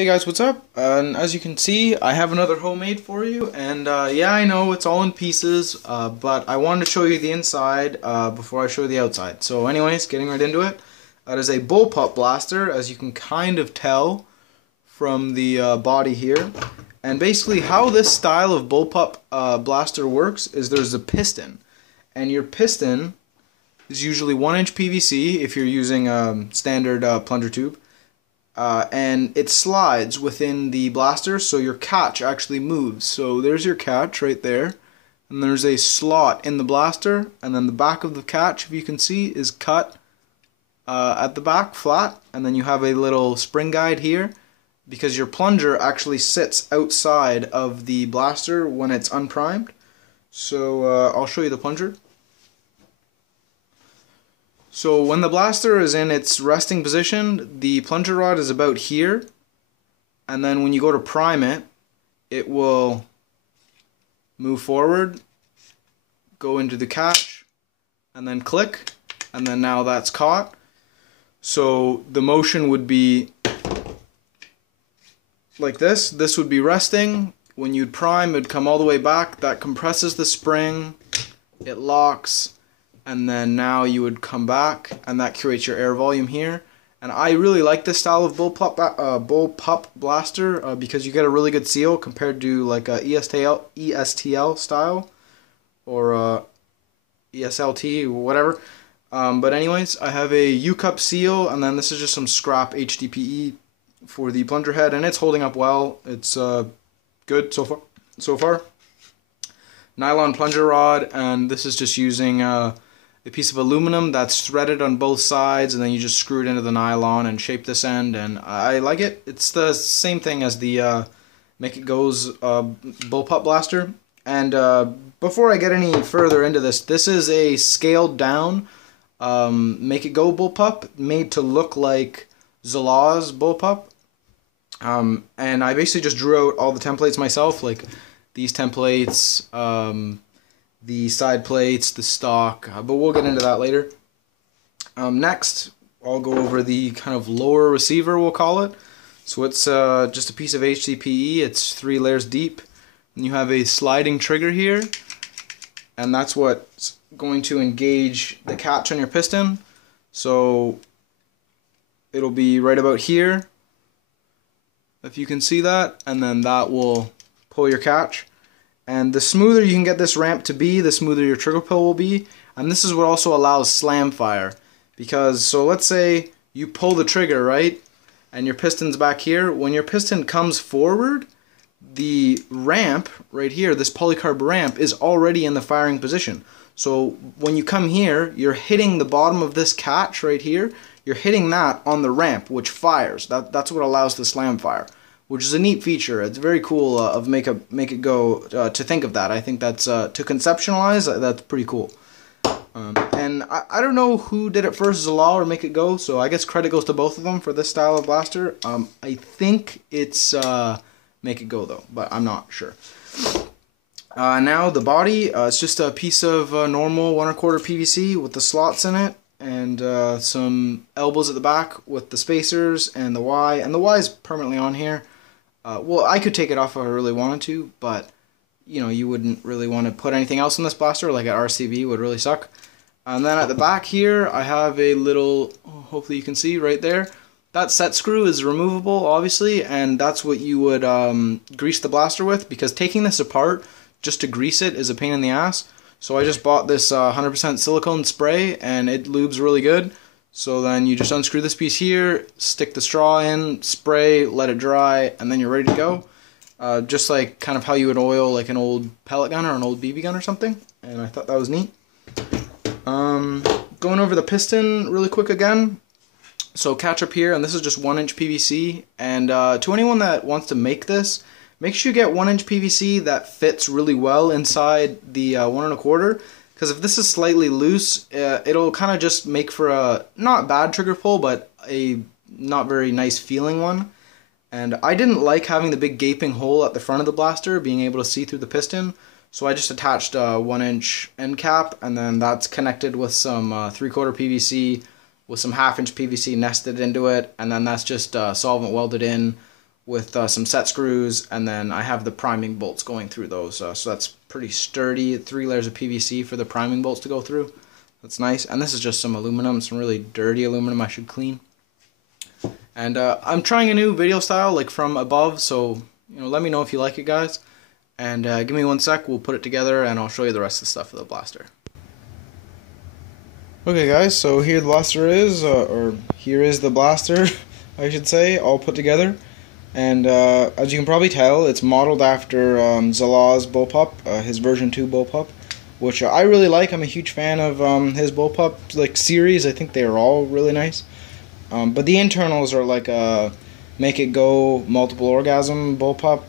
Hey guys, what's up? And as you can see, I have another homemade for you, and yeah, I know it's all in pieces, but I wanted to show you the inside before I show you the outside. So anyways, getting right into it. That is a Bullpup blaster, as you can kind of tell from the body here. And basically how this style of Bullpup blaster works is there's a piston, and your piston is usually 1-inch PVC if you're using a standard plunger tube. And it slides within the blaster, so your catch actually moves. So there's your catch right there, and there's a slot in the blaster, and then the back of the catch, if you can see, is cut at the back flat, and then you have a little spring guide here because your plunger actually sits outside of the blaster when it's unprimed. So I'll show you the plunger. So when the blaster is in its resting position, the plunger rod is about here, and then when you go to prime it, it will move forward, go into the catch, and then click, and then now that's caught. So the motion would be like this. This would be resting. When you'd prime, it'd come all the way back. That compresses the spring, it locks, and then now you would come back, and that creates your air volume here. And I really like this style of Bullpup blaster because you get a really good seal compared to like a ESTL style or ESLT or whatever. But anyways, I have a U-cup seal, and then this is just some scrap HDPE for the plunger head, and it's holding up well. It's good so far. Nylon plunger rod, and this is just using a piece of aluminum that's threaded on both sides, and then you just screw it into the nylon and shape this end, and I like it. It's the same thing as the Make It Go's Bullpup blaster. And before I get any further into this, this is a scaled down Make It Go Bullpup made to look like Zolaw's Bullpup. And I basically just drew out all the templates myself, like these templates, the side plates, the stock, but we'll get into that later. Next, I'll go over the kind of lower receiver, we'll call it. So it's just a piece of HDPE, it's 3 layers deep, and you have a sliding trigger here, and that's what's going to engage the catch on your piston. So it'll be right about here, if you can see that, and then that will pull your catch. And the smoother you can get this ramp to be, the smoother your trigger pull will be. And this is what also allows slam fire. Because, so let's say you pull the trigger, right? And your piston's back here. When your piston comes forward, the ramp right here, this polycarb ramp, is already in the firing position. So when you come here, you're hitting the bottom of this catch right here. You're hitting that on the ramp, which fires. That's what allows the slam fire, which is a neat feature. It's very cool of Make It Go to think of that. I think that's, to conceptualize, that's pretty cool. And I don't know who did it first, Zolaw or Make It Go, so I guess credit goes to both of them for this style of blaster. I think it's Make It Go though, but I'm not sure. Now the body, it's just a piece of normal 1 1/4 PVC with the slots in it, and some elbows at the back with the spacers and the Y, and the Y is permanently on here. Well, I could take it off if I really wanted to, but you know, you wouldn't really want to put anything else in this blaster, like an RCB would really suck. And then at the back here, I have a little, hopefully you can see right there, that set screw is removable, obviously, and that's what you would grease the blaster with, because taking this apart just to grease it is a pain in the ass. So I just bought this 100% silicone spray, and it lubes really good. So then you just unscrew this piece here, stick the straw in, spray, let it dry, and then you're ready to go. Just like kind of how you would oil like an old pellet gun or an old BB gun or something. And I thought that was neat. Going over the piston really quick again. So catch up here, and this is just 1-inch PVC. And to anyone that wants to make this, make sure you get 1-inch PVC that fits really well inside the 1 1/4. Because if this is slightly loose, it'll kind of just make for a not bad trigger pull, but a not very nice feeling one. And I didn't like having the big gaping hole at the front of the blaster, being able to see through the piston. So I just attached a 1-inch end cap, and then that's connected with some 3/4 PVC with some 1/2-inch PVC nested into it, and then that's just solvent welded in with some set screws, and then I have the priming bolts going through those. So that's pretty sturdy. 3 layers of PVC for the priming bolts to go through. That's nice. And this is just some aluminum, some really dirty aluminum I should clean. And I'm trying a new video style, like from above, so let me know if you like it, guys. And give me 1 sec, we'll put it together, and I'll show you the rest of the stuff of the blaster. Okay, guys, so here the blaster is, or here is the blaster, I should say, all put together. And as you can probably tell, it's modeled after Zalaw's Bullpup, his version 2 Bullpup, which I really like. I'm a huge fan of his Bullpup series. I think they are all really nice. But the internals are like a make it go multiple orgasm Bullpup.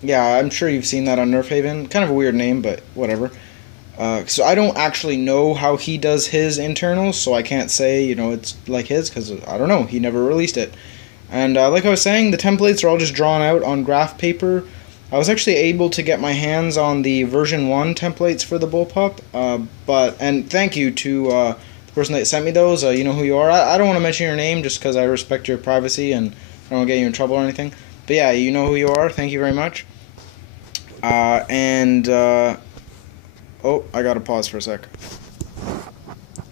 Yeah, I'm sure you've seen that on Nerf Haven. Kind of a weird name, but whatever. So I don't actually know how he does his internals, so I can't say, it's like his, because I don't know. He never released it. And like I was saying, the templates are all just drawn out on graph paper. I was actually able to get my hands on the version 1 templates for the Bullpup, and thank you to the person that sent me those. You know who you are. I don't want to mention your name just because I respect your privacy and I don't want to get you in trouble or anything. But yeah, you know who you are. Thank you very much. Oh, I gotta pause for a sec.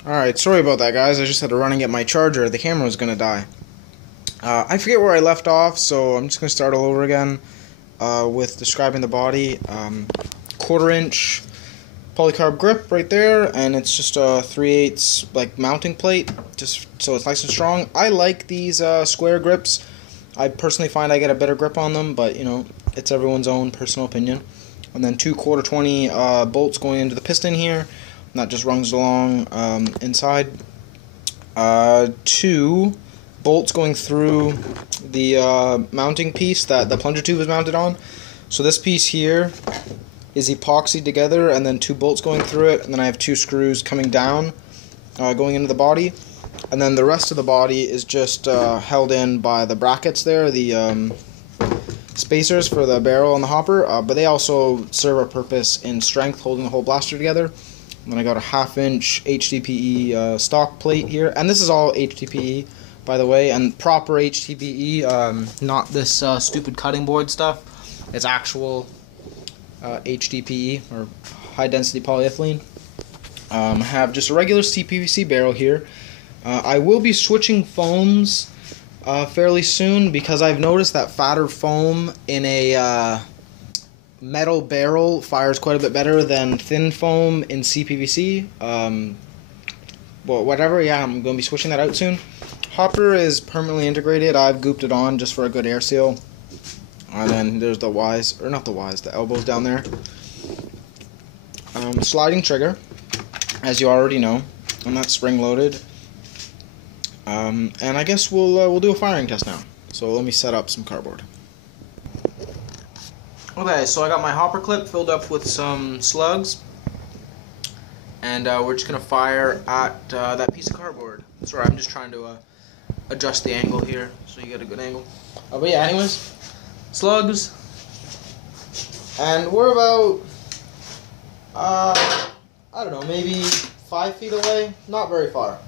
Alright, sorry about that, guys. I just had to run and get my charger. The camera was gonna die. I forget where I left off, so I'm just gonna start all over again with describing the body. 1/4 inch polycarb grip right there, and it's just a 3/8 mounting plate, just so it's nice and strong. I like these square grips. I personally find I get a better grip on them, but it's everyone's own personal opinion. And then 2 1/4-20 bolts going into the piston here, and that just runs along inside. 2 bolts going through the mounting piece that the plunger tube is mounted on. So this piece here is epoxied together, and then 2 bolts going through it, and then I have 2 screws coming down, going into the body. And then the rest of the body is just held in by the brackets there, the spacers for the barrel and the hopper, but they also serve a purpose in strength, holding the whole blaster together. And then I got a 1/2 inch HDPE stock plate here, and this is all HDPE, by the way, and proper HDPE, not this stupid cutting board stuff. It's actual HDPE, or high density polyethylene. I have just a regular CPVC barrel here. I will be switching foams fairly soon, because I've noticed that fatter foam in a metal barrel fires quite a bit better than thin foam in CPVC. Well, whatever, yeah, I'm going to be switching that out soon. Hopper is permanently integrated. I've gooped it on just for a good air seal. And then there's the the elbows down there. Sliding trigger, as you already know, and that's spring loaded. And I guess we'll do a firing test now. So let me set up some cardboard. Okay, so I got my hopper clip filled up with some slugs, and we're just gonna fire at that piece of cardboard. Sorry, I'm just trying to adjust the angle here so you get a good angle. But yeah, anyways, slugs, and we're about I don't know, maybe 5 feet away, not very far.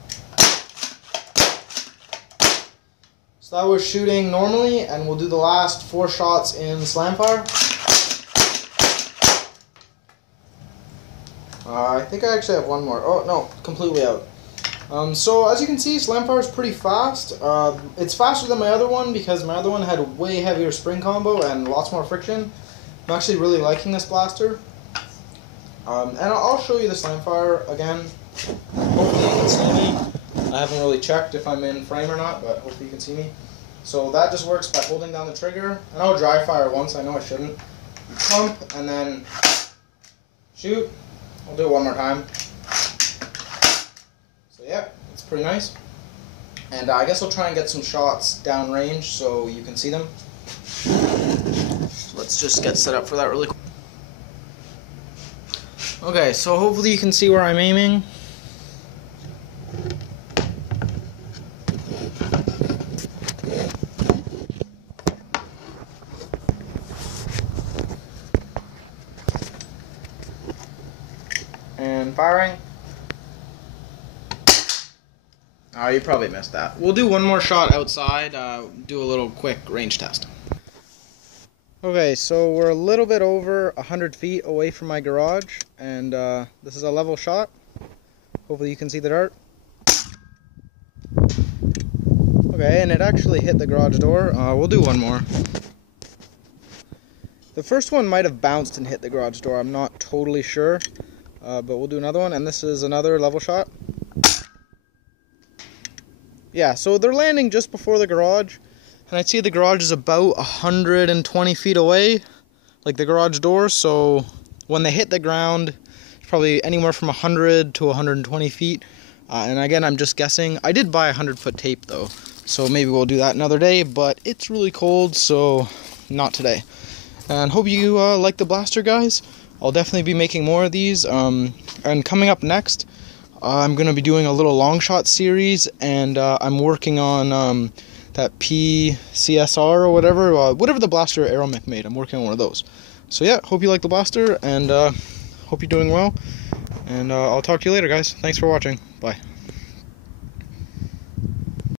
So that was shooting normally, and we'll do the last 4 shots in slam fire. I think I actually have one more. Oh, no, completely out. So as you can see, slam fire is pretty fast. It's faster than my other one because my other one had a way heavier spring combo and lots more friction. I'm actually really liking this blaster. And I'll show you the slam fire again. Hopefully you can see me. I haven't really checked if I'm in frame or not, but hopefully you can see me. So that just works by holding down the trigger. And I'll dry fire once, I know I shouldn't. You pump and then shoot. I'll do it one more time. So yeah, it's pretty nice. And I guess I'll try and get some shots downrange so you can see them. So let's just get set up for that really quick. Okay, so hopefully you can see where I'm aiming. And firing. Oh, you probably missed that. We'll do one more shot outside, do a little quick range test. Okay, so we're a little bit over 100 feet away from my garage, and this is a level shot. Hopefully you can see the dart. Okay, and it actually hit the garage door. We'll do one more. The first one might have bounced and hit the garage door. I'm not totally sure, but we'll do another one, and this is another level shot. Yeah, so they're landing just before the garage, and I'd say the garage is about 120 feet away, like the garage door, so when they hit the ground, it's probably anywhere from 100 to 120 feet, and again, I'm just guessing. I did buy 100-foot tape, though, so maybe we'll do that another day, but it's really cold, so not today. And hope you like the blaster, guys. I'll definitely be making more of these, and coming up next, I'm going to be doing a little long shot series, and I'm working on that PCSR or whatever, whatever the blaster Aeromech made. I'm working on one of those. So yeah, hope you like the blaster, and hope you're doing well, and I'll talk to you later, guys. Thanks for watching. Bye.